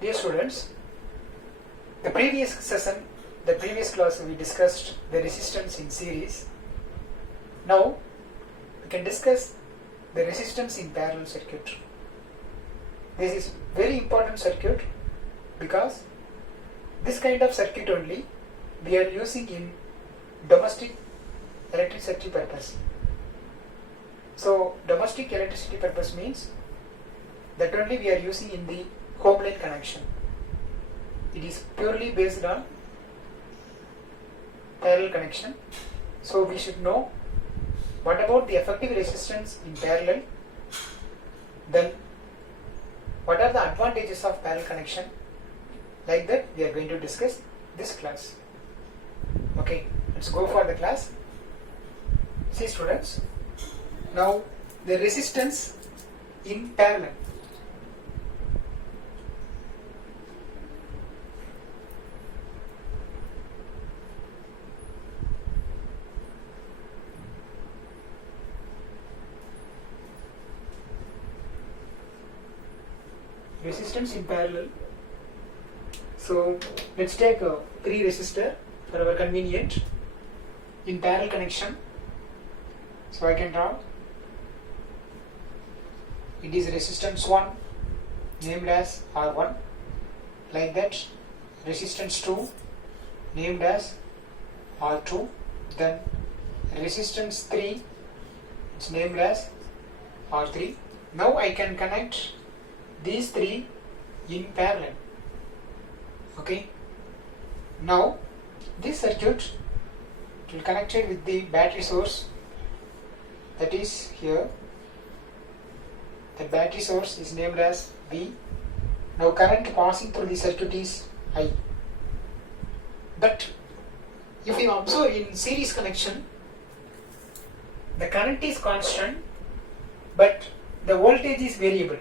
Dear students, the previous class we discussed the resistance in series. Now we can discuss the resistance in parallel circuit. This is very important circuit because this kind of circuit only we are using in domestic electricity purpose. So domestic electricity purpose means that only we are using in the home line connection. It is purely based on parallel connection. So we should know what about the effective resistance in parallel, then what are the advantages of parallel connection. Like that we are going to discuss this class. Okay, let's go for the class. See students, now the resistance in parallel. Resistance in parallel. So let's take a 3 resistor for our convenient in parallel connection. So I can draw. It is resistance 1 named as R1, like that. Resistance 2 named as R2, then resistance 3 is named as R3. Now I can connect these 3 in parallel. Okay. Now this circuit will connected with the battery source, that is here. The battery source is named as V. Now current passing through the circuit is I. But if you observe in series connection, the current is constant but the voltage is variable.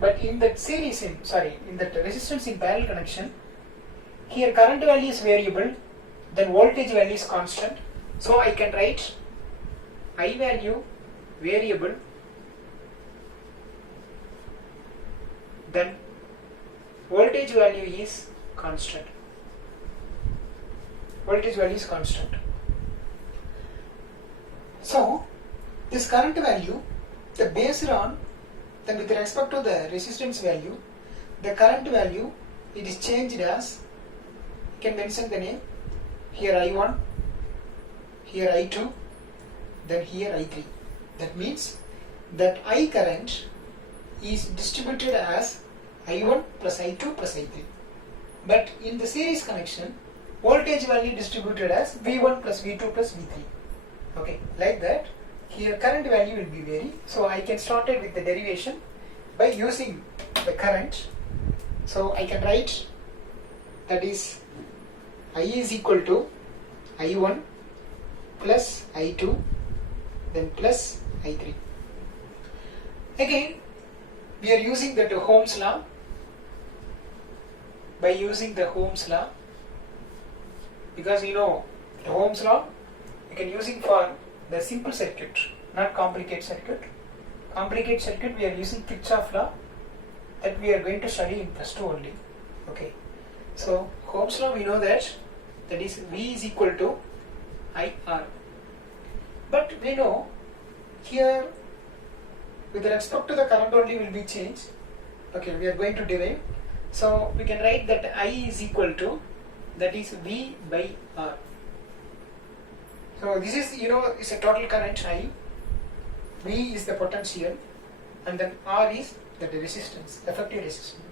But in that in that resistance in parallel connection, here current value is variable, then voltage value is constant. So I can write I value variable, then voltage value is constant. Voltage value is constant. So this current value, the based on, then with respect to the resistance value, the current value, it is changed as, you can mention the name, here I1, here I2, then here I3. That means that I current is distributed as I1 plus I2 plus I3. But in the series connection, voltage value distributed as V1 plus V2 plus V3. Okay, like that. Here current value will be vary. So I can start it with the derivation by using the current. So I can write, that is I is equal to I1 plus I2 then plus I3. Again we are using the Ohm's law. By using the Ohm's law, because you know the Ohm's law you can using for the simple circuit, not complicated circuit. Complicated circuit we are using Kirchhoff law, that we are going to study in plus 2 only. Okay. So Ohm's law we know that is V is equal to IR. But we know here with respect to the current only will be changed. Okay, we are going to derive. So we can write that I is equal to, that is V by R. So this is, is a total current I, V is the potential, and then R is the resistance, effective resistance.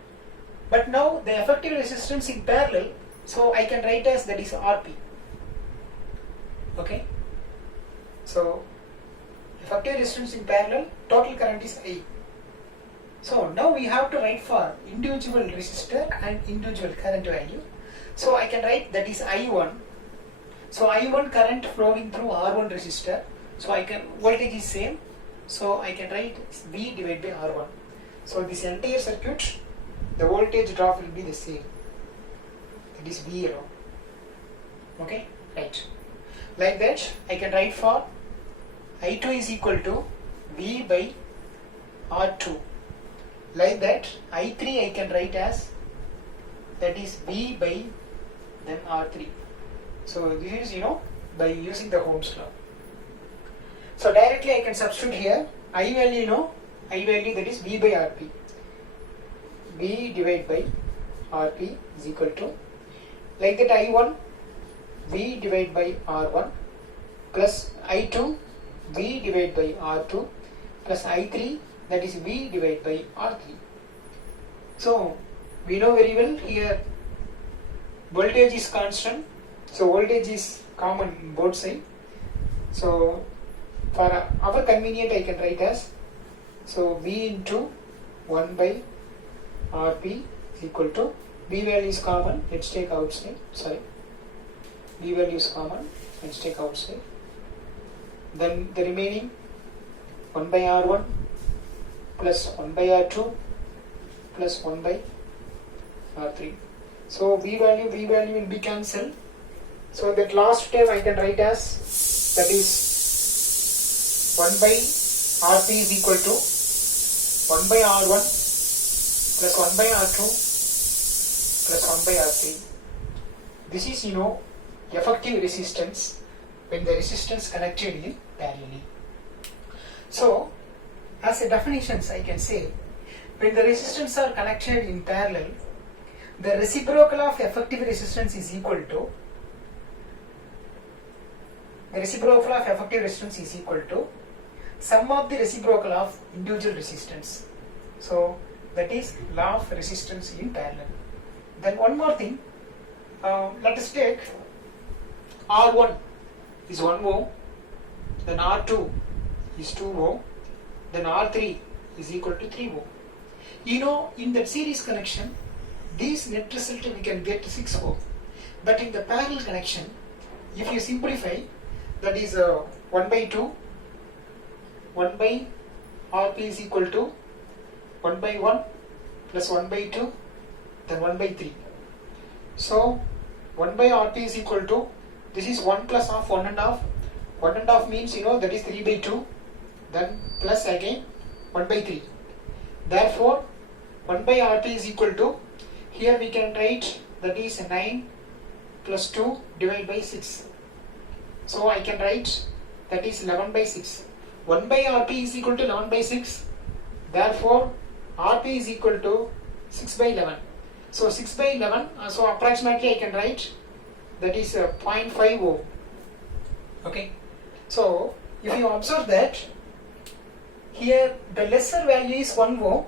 But now the effective resistance in parallel, so I can write as, that is RP. Okay. So effective resistance in parallel, total current is I. So now we have to write for individual resistor and individual current value. So I can write, that is I1. So I1 current flowing through R1 resistor. So I can, voltage is same. So I can write V divided by R1. So this entire circuit, the voltage drop will be the same. That is V rho. Okay, right. Like that I can write for I2 is equal to V by R2. like that I3 I can write as, that is V by then R3. So this is, by using the Ohm's law. So directly I can substitute here I value, I value, that is V by Rp. V divided by Rp is equal to, like that I1 V divided by R1 plus I2 V divided by R2 plus I3, that is V divided by R3. So we know very well here voltage is constant, so voltage is common in both sides. So for our convenient I can write as, so V into 1 by Rp is equal to, V value is common, let's take outside, V value is common, let's take outside. Then the remaining 1 by R1 plus 1 by R2 plus 1 by R3. So V value will be cancelled. So that last term I can write as, that is 1 by Rp is equal to 1 by R1 plus 1 by R2 plus 1 by R3. This is, effective resistance when the resistance connected in parallelly. So as a definitions I can say, when the resistance are connected in parallel, the reciprocal of effective resistance is equal to, sum of the reciprocal of individual resistance. So that is law of resistance in parallel. Then one more thing, let us take R1 is 1 ohm, then R2 is 2 ohm, then R3 is equal to 3 ohm. In that series connection, this net result we can get 6 ohm. But in the parallel connection, if you simplify, that is 1 by 2, 1 by Rp is equal to 1 by 1 plus 1 by 2, then 1 by 3. So 1 by Rp is equal to, this is 1 plus half, 1 and half. 1 and half means, that is 3 by 2, then plus again 1 by 3. Therefore 1 by Rp is equal to, here we can write, that is 9 plus 2 divided by 6. So I can write, that is 11 by 6. 1 by Rp is equal to 11 by 6. Therefore Rp is equal to 6 by 11. So 6 by 11, so approximately I can write, that is 0.5 ohm. Okay. So if you observe that, here the lesser value is 1 ohm,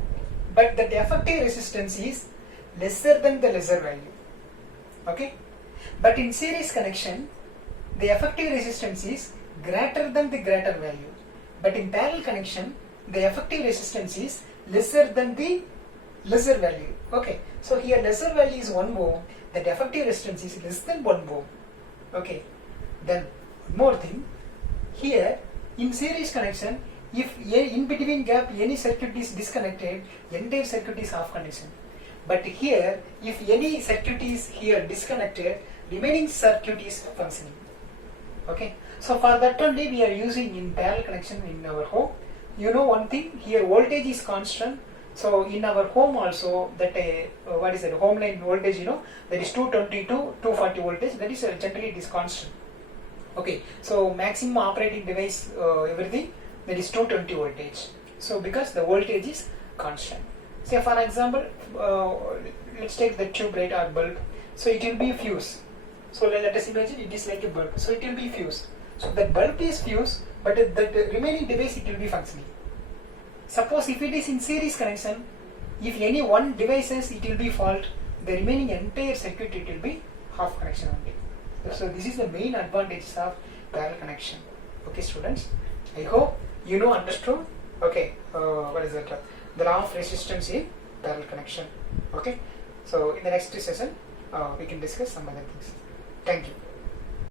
but the effective resistance is lesser than the lesser value. Okay. But in series connection, the effective resistance is greater than the greater value. But in parallel connection, the effective resistance is lesser than the lesser value. Okay. So here lesser value is 1 ohm, the effective resistance is less than 1 ohm. Okay. Then one more thing, here in series connection, if in between gap any circuit is disconnected, entire circuit is off connection. But here, if any circuit is here disconnected, remaining circuit is functioning. Okay. So for that only we are using in parallel connection in our home. One thing, here voltage is constant. So in our home also, that what is it, home line voltage, that is 220 to 240 voltage, that is generally it is constant. Okay. So maximum operating device, everything, that is 220 voltage. So because the voltage is constant. Say for example, let's take the tube light or bulb. So it will be fused. So let us imagine it is like a bulb. So it will be fused. So the bulb is fused, but the remaining device it will be functioning. Suppose if it is in series connection, if any one devices it will be fault, the remaining entire circuit it will be half connection only. So this is the main advantage of parallel connection. Okay students, I hope you understood. Okay, what is that? The law of resistance in parallel connection. Okay, so in the next session we can discuss some other things. Thank you.